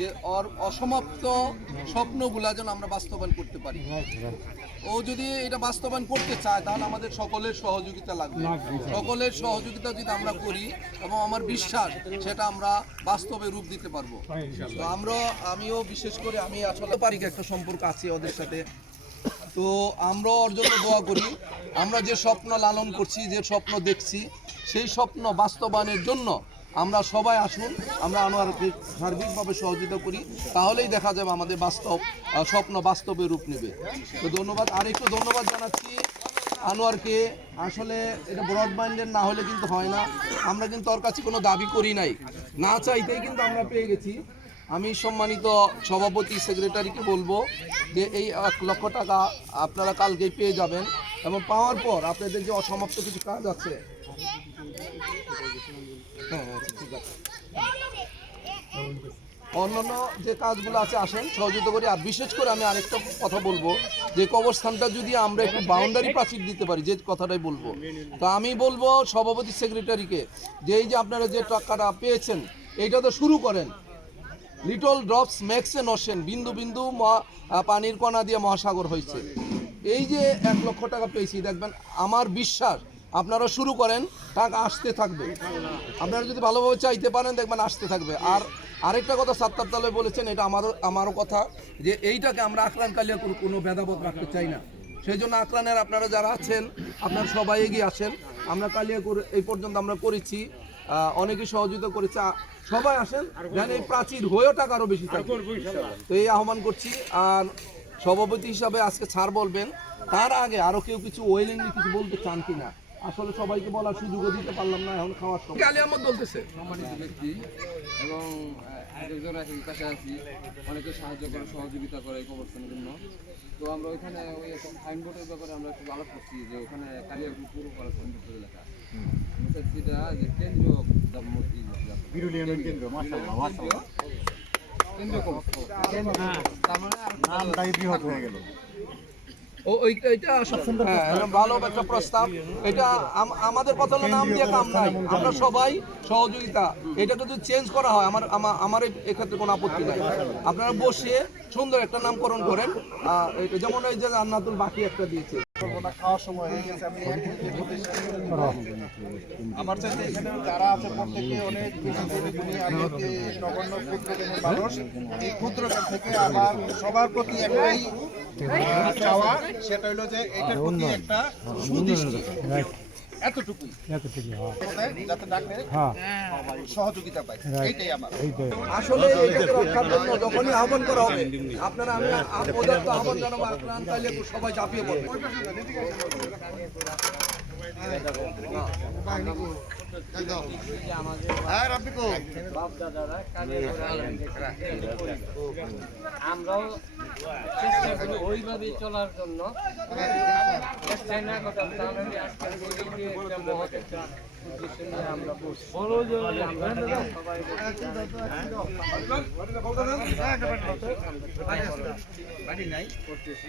যে ওর অসমাপ্ত স্বপ্নগুলা যেন আমরা বাস্তবায়ন করতে পারি। ও যদি এটা বাস্তবায়ন করতে চায় তাহলে আমাদের সকলের সহযোগিতা লাগবে। সকলের সহযোগিতা যদি আমরা করি এবং আমার বিশ্বাস সেটা আমরা বাস্তবে রূপ দিতে পারব। তো আমরা আমিও বিশেষ করে আমি আসলে পারি একটা সম্পর্ক আছে ওদের সাথে। তো আমরা ওর জন্য দোয়া করি। আমরা যে স্বপ্ন লালন করছি যে স্বপ্ন দেখছি সেই স্বপ্ন বাস্তবায়নের জন্য আমরা সবাই আসুন, আমরা আনোয়ারকে সার্বিকভাবে সহযোগিতা করি, তাহলেই দেখা যাবে আমাদের বাস্তব স্বপ্ন বাস্তবে রূপ নেবে। তো ধন্যবাদ, আর একটু ধন্যবাদ জানাচ্ছি আনোয়ারকে। আসলে এটা ব্রডব্যান্ডের না হলে কিন্তু হয় না, আমরা কিন্তু ওর কাছে কোনো দাবি করি নাই। না চাইতেই কিন্তু আমরা পেয়ে গেছি। আমি সম্মানিত সভাপতি সেক্রেটারিকে বলব যে এই এক লক্ষ টাকা আপনারা কালকেই পেয়ে যাবেন। এবং পাওয়ার পর আপনাদের যে অসমাপ্ত কিছু কাজ আছে। হ্যাঁ ঠিক আছে। অন্যান্য যে কাজগুলো আছে, আসেন, সহযোগিতা করি। আর বিশেষ করে আমি আরেকটা কথা বলব, যে কবরস্থানটা যদি আমরা একটু বাউন্ডারি প্রাচীর দিতে পারি, যে কথাটাই বলব। তো আমি বলব সভাপতি সেক্রেটারিকে যে এই যে আপনারা যে টাকাটা পেয়েছেন, এইটা তো শুরু করেন। Little drops makes an ocean বিন্দু বিন্দু পানির কণা দিয়ে মহাসাগর হয়েছে। এই যে এক লক্ষ টাকা পেয়েছি, দেখবেন আমার বিশ্বাস, আপনারা শুরু করেন, টাকা আসতে থাকবে। আপনারা যদি ভালোভাবে চাইতে পারেন, দেখবেন আসতে থাকবে। আর আরেকটা কথা সাত্তার তালে বলেছেন, এটা আমারও আমারও কথা, যে এইটাকে আমরা আক্রান কালিয়াকুর কোনো ভেদাভেদ রাখতে চাই না। সেই জন্য আক্রানের আপনারা যারা আছেন, আপনারা সবাই এগিয়ে আসেন। আমরা কালিয়াকুর এই পর্যন্ত আমরা করেছি অনেকে সহযোগিতা করেছে। সবাই আসেন, যেন এই প্রাচীর হয়েও টাকা আরও বেশি থাকে। তো এই আহ্বান করছি। আর সভাপতি হিসাবে আজকে ছাড় বলবেন। তার আগে আরও কেউ কিছু ওয়েলিং কিছু বলতে চান কিনা? আসলে সবাইকে বলার সুযোগও দিতে পারলাম না এখন খাওয়ার সময়। আলী আহমদ বলতেছে। সম্মানিত ব্যক্তি এবং একজন আছে পাশে আছি। অনেকে সাহায্য করে সহযোগিতা করে এই কবরস্থানের জন্য। তো আমরা ওইখানে ওই সাইনবোর্ডের ব্যাপারে আমরা একটু আলাপ করছি যে ওখানে কালিয়াপুর পুরো করা সাইনবোর্ড লেখা। আমি চাচ্ছি এটা যে কেন্দ্রীয় মূর্তি বিরুলি ইউনিয়ন কেন্দ্র মাশাআল্লাহ। নামটাই বৃহৎ হয়ে গেল ও এটা ভালো একটা প্রস্তাব। এটা আমাদের কথা হলো নাম দিয়ে কাম নাই। আমরা সবাই সহযোগিতা। এটাকে যদি চেঞ্জ করা হয় আমার আমার এক্ষেত্রে কোনো আপত্তি নাই। আপনারা বসে সুন্দর একটা নামকরণ করেন। যেমন এই যে জান্নাতুল বাকি একটা দিয়েছে। খাওয়ার সময় আমার চাইতে এখানে যারা আছে প্রত্যেকে অনেক নগণ্য ক্ষুদ্র মানুষ, এই ক্ষুদ্র থেকে আমার সবার প্রতি একটাই চাওয়া, সেটা হলো যে এটার প্রতি একটা সুদৃষ্টি। সহযোগিতা পাই এইটাই আমার। আসলে এটাকে রক্ষার জন্য যখনই আহ্বান করা হবে আপনারা আমি আহ্বান জানাব আপনারা তাহলে সবাই ঝাঁপিয়ে পড়বে। হ্যাঁ আমরাও চেষ্টা করি ওইভাবেই চলার জন্য। চেষ্টাই না করতাম তাহলে আজকের এই যে একটা মহৎ একটা উদ্দেশ্য নিয়ে আমরা সবাই করতেছি